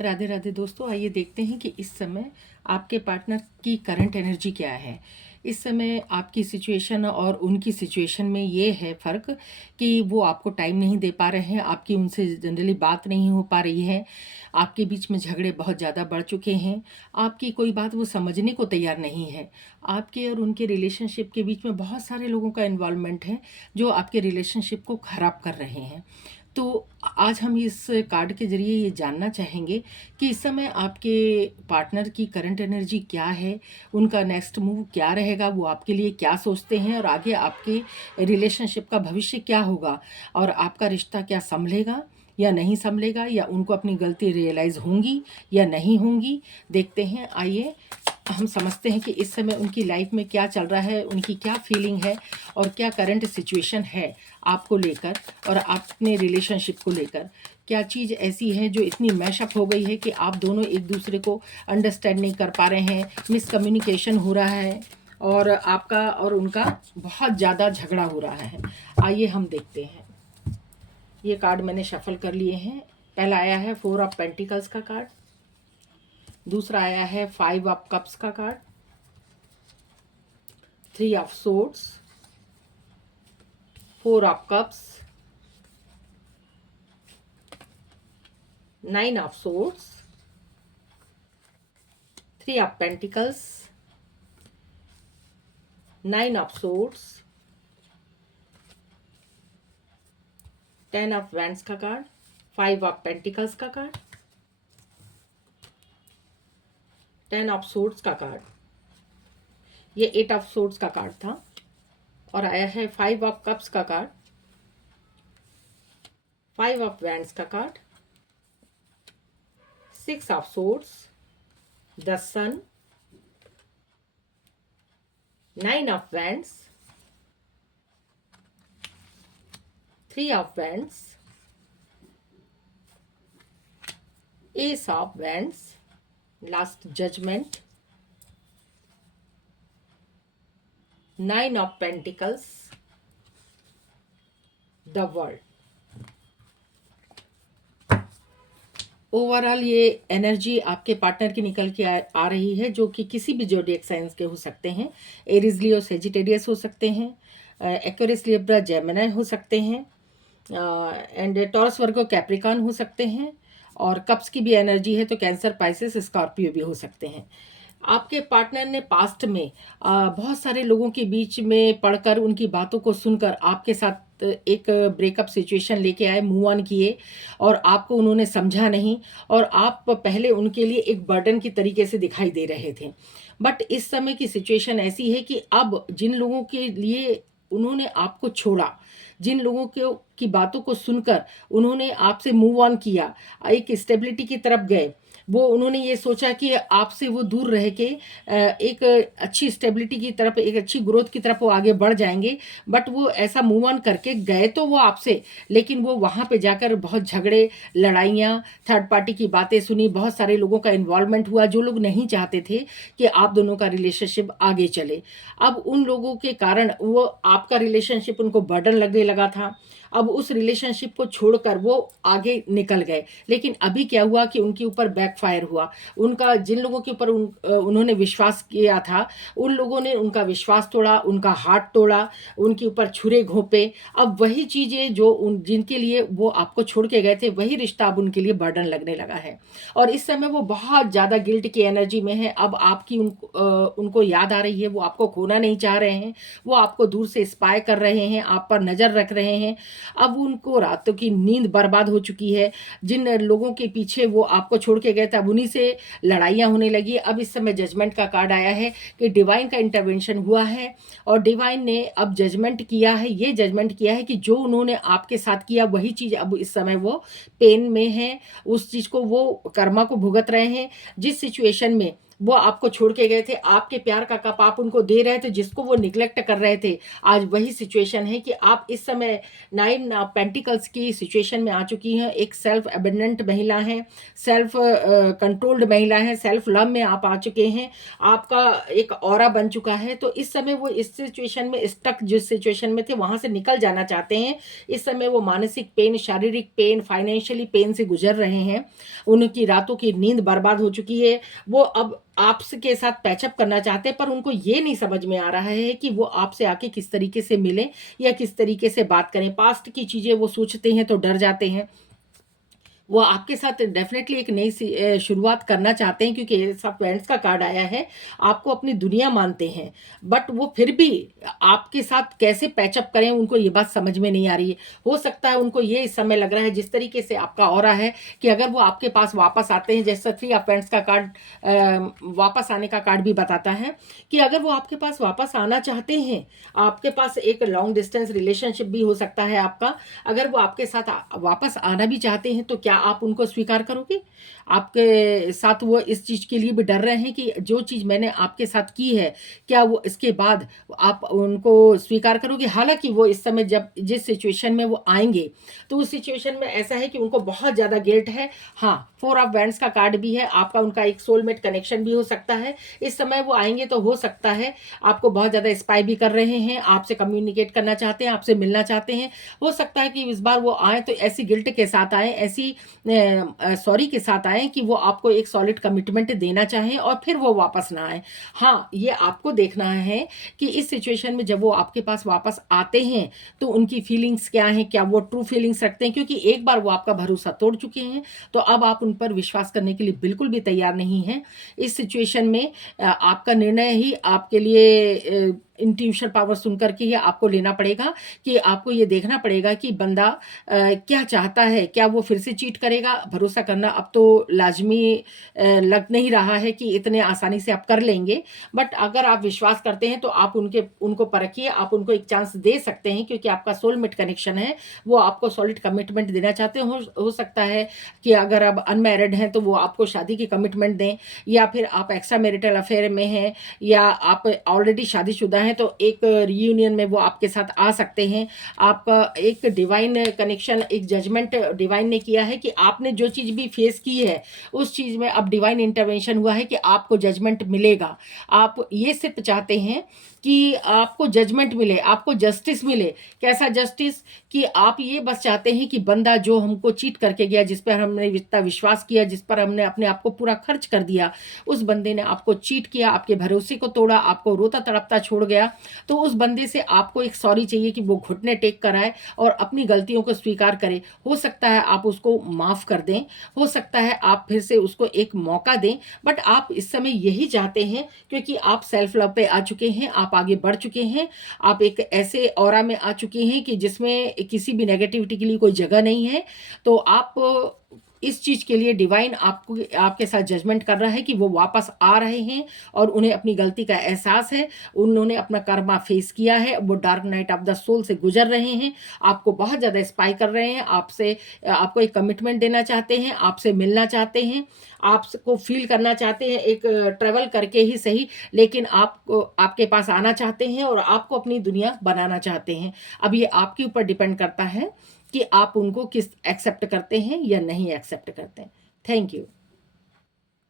राधे राधे दोस्तों, आइए देखते हैं कि इस समय आपके पार्टनर की करंट एनर्जी क्या है। इस समय आपकी सिचुएशन और उनकी सिचुएशन में ये है फ़र्क कि वो आपको टाइम नहीं दे पा रहे हैं, आपकी उनसे जनरली बात नहीं हो पा रही है, आपके बीच में झगड़े बहुत ज़्यादा बढ़ चुके हैं, आपकी कोई बात वो समझने को तैयार नहीं है। आपके और उनके रिलेशनशिप के बीच में बहुत सारे लोगों का इन्वॉल्वमेंट है जो आपके रिलेशनशिप को ख़राब कर रहे हैं। तो आज हम इस कार्ड के ज़रिए ये जानना चाहेंगे कि इस समय आपके पार्टनर की करंट एनर्जी क्या है, उनका नेक्स्ट मूव क्या रहेगा, वो आपके लिए क्या सोचते हैं और आगे आपके रिलेशनशिप का भविष्य क्या होगा और आपका रिश्ता क्या सँभलेगा या नहीं सँभलेगा, या उनको अपनी गलती रियलाइज़ होंगी या नहीं होंगी। देखते हैं, आइए हम समझते हैं कि इस समय उनकी लाइफ में क्या चल रहा है, उनकी क्या फीलिंग है और क्या करंट सिचुएशन है आपको लेकर और अपने रिलेशनशिप को लेकर। क्या चीज़ ऐसी है जो इतनी मैशअप हो गई है कि आप दोनों एक दूसरे को अंडरस्टैंड नहीं कर पा रहे हैं, मिसकम्युनिकेशन हो रहा है और आपका और उनका बहुत ज़्यादा झगड़ा हो रहा है। आइए हम देखते हैं। ये कार्ड मैंने शफल कर लिए हैं। पहला आया है 4 ऑफ पेंटिकल्स का कार्ड, दूसरा आया है 5 ऑफ कप्स का card, 3 of swords, 4 of cups, 9 of swords, 3 of pentacles, 9 of swords, 10 of wands का कार्ड, 5 ऑफ पेंटिकल्स का कार्ड, 10 ऑफ सोर्ड्स का कार्ड, ये 8 ऑफ सोर्ड्स का कार्ड था और आया है 5 ऑफ कप्स का कार्ड, 5 ऑफ वैंड्स का card, 6 of swords, the sun, 9 of wands, 3 of wands, ace of wands, last judgment, 9 of pentacles, the world. Overall ये एनर्जी आपके पार्टनर की निकल के आ रही है, जो कि किसी भी ज़ोडिएक साइंस के हो सकते हैं। एरीज लियो सेजिटेरियस हो सकते हैं, एक्वेरियस लिब्रा जेमिनी हो सकते हैं, एंड टॉरस वर्गो कैप्रिकॉन हो सकते हैं, और कप्स की भी एनर्जी है तो कैंसर, पाइसेस, स्कॉर्पियो भी हो सकते हैं। आपके पार्टनर ने पास्ट में बहुत सारे लोगों के बीच में पढ़कर उनकी बातों को सुनकर आपके साथ एक ब्रेकअप सिचुएशन लेके आए, मूव ऑन किए और आपको उन्होंने समझा नहीं और आप पहले उनके लिए एक बर्डन की तरीके से दिखाई दे रहे थे। बट इस समय की सिचुएशन ऐसी है कि अब जिन लोगों के लिए उन्होंने आपको छोड़ा, जिन लोगों के की बातों को सुनकर उन्होंने आपसे मूव ऑन किया, एक स्टेबिलिटी की तरफ गए, वो उन्होंने ये सोचा कि आपसे वो दूर रह के एक अच्छी स्टेबिलिटी की तरफ, एक अच्छी ग्रोथ की तरफ वो आगे बढ़ जाएंगे। बट वो ऐसा मूव ऑन करके गए तो वो आपसे, लेकिन वो वहाँ पे जाकर बहुत झगड़े, लड़ाइयाँ, थर्ड पार्टी की बातें सुनी, बहुत सारे लोगों का इन्वॉल्वमेंट हुआ जो लोग नहीं चाहते थे कि आप दोनों का रिलेशनशिप आगे चले। अब उन लोगों के कारण वो आपका रिलेशनशिप उनको बर्डन लगने लगा था। अब उस रिलेशनशिप को छोड़कर वो आगे निकल गए, लेकिन अभी क्या हुआ कि उनके ऊपर बैकफायर हुआ। उनका जिन लोगों के ऊपर उन्होंने विश्वास किया था, उन लोगों ने उनका विश्वास तोड़ा, उनका हार्ट तोड़ा, उनके ऊपर छुरे घोंपे। अब वही चीज़ें जो उन जिनके लिए वो आपको छोड़ के गए थे, वही रिश्ता अब उनके लिए बर्डन लगने लगा है और इस समय वो बहुत ज़्यादा गिल्ट की एनर्जी में है। अब आपकी उनको याद आ रही है, वो आपको खोना नहीं चाह रहे हैं, वो आपको दूर से स्पाई कर रहे हैं, आप पर नज़र रख रहे हैं। अब उनको रातों की नींद बर्बाद हो चुकी है। जिन लोगों के पीछे वो आपको छोड़ के गए थे, अब उन्हीं से लड़ाइयाँ होने लगी। अब इस समय जजमेंट का कार्ड आया है कि डिवाइन का इंटरवेंशन हुआ है और डिवाइन ने अब जजमेंट किया है। ये जजमेंट किया है कि जो उन्होंने आपके साथ किया वही चीज़ अब इस समय वो पेन में है, उस चीज़ को वो कर्मा को भुगत रहे हैं। जिस सिचुएशन में वो आपको छोड़ के गए थे, आपके प्यार का कप आप उनको दे रहे थे, जिसको वो निग्लेक्ट कर रहे थे। आज वही सिचुएशन है कि आप इस समय 9 पेंटिकल्स की सिचुएशन में आ चुकी हैं। एक सेल्फ एबंडेंट महिला हैं, सेल्फ कंट्रोल्ड महिला हैं, सेल्फ लव में आप आ चुके हैं। आपका एक ऑरा बन चुका है। तो इस समय वो इस सिचुएशन में स्टक, जिस सिचुएशन में थे वहाँ से निकल जाना चाहते हैं। इस समय वो मानसिक पेन, शारीरिक पेन, फाइनेंशियली पेन से गुजर रहे हैं। उनकी रातों की नींद बर्बाद हो चुकी है। वो अब आपके साथ पैचअप करना चाहते हैं, पर उनको ये नहीं समझ में आ रहा है कि वो आपसे आके किस तरीके से मिलें या किस तरीके से बात करें। पास्ट की चीज़ें वो सोचते हैं तो डर जाते हैं। वो आपके साथ डेफ़िनेटली एक नई शुरुआत करना चाहते हैं, क्योंकि ये सब फ्रेंड्स का कार्ड आया है। आपको अपनी दुनिया मानते हैं, बट वो फिर भी आपके साथ कैसे पैचअप करें, उनको ये बात समझ में नहीं आ रही है। हो सकता है उनको ये इस समय लग रहा है, जिस तरीके से आपका ऑरा है, कि अगर वो आपके पास वापस आते हैं, जैसे 3 ऑफ फ्रेंड्स का कार्ड वापस आने का कार्ड भी बताता है, कि अगर वो आपके पास वापस आना चाहते हैं, आपके पास एक लॉन्ग डिस्टेंस रिलेशनशिप भी हो सकता है आपका। अगर वो आपके साथ वापस आना भी चाहते हैं, तो क्या आप उनको स्वीकार करोगे? आपके साथ वो इस चीज़ के लिए भी डर रहे हैं कि जो चीज़ मैंने आपके साथ की है, क्या वो इसके बाद आप उनको स्वीकार करोगे? हालाँकि वो इस समय जब जिस सिचुएशन में वो आएँगे, तो उस सिचुएशन में ऐसा है कि उनको बहुत ज़्यादा गिल्ट है। हाँ, 4 ऑफ वैंड्स का कार्ड भी है, आपका उनका एक सोलमेट कनेक्शन भी हो सकता है। इस समय वो आएँगे तो हो सकता है आपको बहुत ज़्यादा स्पाई भी कर रहे हैं, आपसे कम्युनिकेट करना चाहते हैं, आपसे मिलना चाहते हैं। हो सकता है कि इस बार वो आएँ तो ऐसी गिल्ट के साथ आएँ, ऐसी सॉरी के साथ आएँ कि वो आपको एक सॉलिड कमिटमेंट देना चाहें और फिर वो वापस ना आएँ। हाँ, ये आपको देखना है कि इस सिचुएशन में जब वो आपके पास वापस आते हैं, तो उनकी फीलिंग्स क्या हैं? क्या वो ट्रू फीलिंग्स रखते हैं? क्योंकि एक बार वो आपका भरोसा तोड़ चुके हैं, तो अब आप उन पर विश्वास करने के लिए बिल्कुल भी तैयार नहीं हैं। इस सिचुएशन में आपका निर्णय ही आपके लिए इंट्यूशन पावर सुन कर के ही आपको लेना पड़ेगा, कि आपको ये देखना पड़ेगा कि बंदा क्या चाहता है? क्या वो फिर से चीट करेगा? भरोसा करना अब तो लाज़मी लग नहीं रहा है कि इतने आसानी से आप कर लेंगे। बट अगर आप विश्वास करते हैं तो आप उनको परखिए, आप उनको एक चांस दे सकते हैं, क्योंकि आपका सोलमेट कनेक्शन है। वो आपको सॉलिड कमिटमेंट देना चाहते हैं। हो सकता है कि अगर आप अनमैरिड हैं तो वो आपको शादी की कमिटमेंट दें, या फिर आप एक्स्ट्रा मैरिटल अफेयर में हैं, या आप ऑलरेडी शादीशुदा हैं, तो एक रियूनियन में वो आपके साथ आ सकते हैं। आपका एक डिवाइन कनेक्शन, एक जजमेंट डिवाइन ने किया है कि आपने जो चीज़ भी फेस की है, उस चीज़ में अब डिवाइन इंटरवेंशन हुआ है कि आपको जजमेंट मिलेगा। आप ये सिर्फ़ चाहते हैं कि आपको जजमेंट मिले, आपको जस्टिस मिले। कैसा जस्टिस? कि आप ये बस चाहते हैं कि बंदा जो हमको चीट करके गया, जिस पर हमने इतना विश्वास किया, जिस पर हमने अपने आप को पूरा खर्च कर दिया, उस बंदे ने आपको चीट किया, आपके भरोसे को तोड़ा, आपको रोता-तड़पता छोड़ गया। तो उस बंदे से आपको एक सॉरी चाहिए कि वो घुटने टेक कर आए और अपनी गलतियों को स्वीकार करे। हो सकता है आप उसको माफ़ कर दें, हो सकता है आप फिर से उसको एक मौका दें, बट आप इस समय यही चाहते हैं, क्योंकि आप सेल्फ लव पे आ चुके हैं, आप आगे बढ़ चुके हैं, आप एक ऐसे ऑरा में आ चुके हैं कि जिसमें किसी भी नेगेटिविटी के लिए कोई जगह नहीं है। तो आप इस चीज़ के लिए डिवाइन आपको आपके साथ जजमेंट कर रहा है कि वो वापस आ रहे हैं और उन्हें अपनी गलती का एहसास है। उन्होंने अपना कर्मा फेस किया है, वो dark night of the soul से गुज़र रहे हैं, आपको बहुत ज़्यादा स्पाई कर रहे हैं, आपसे आपको एक कमिटमेंट देना चाहते हैं, आपसे मिलना चाहते हैं, आपको फ़ील करना चाहते हैं, एक ट्रैवल करके ही सही, लेकिन आपको आपके पास आना चाहते हैं और आपको अपनी दुनिया बनाना चाहते हैं। अब ये आपके ऊपर डिपेंड करता है कि आप उनको किस एक्सेप्ट करते हैं या नहीं एक्सेप्ट करते हैं। Thank you.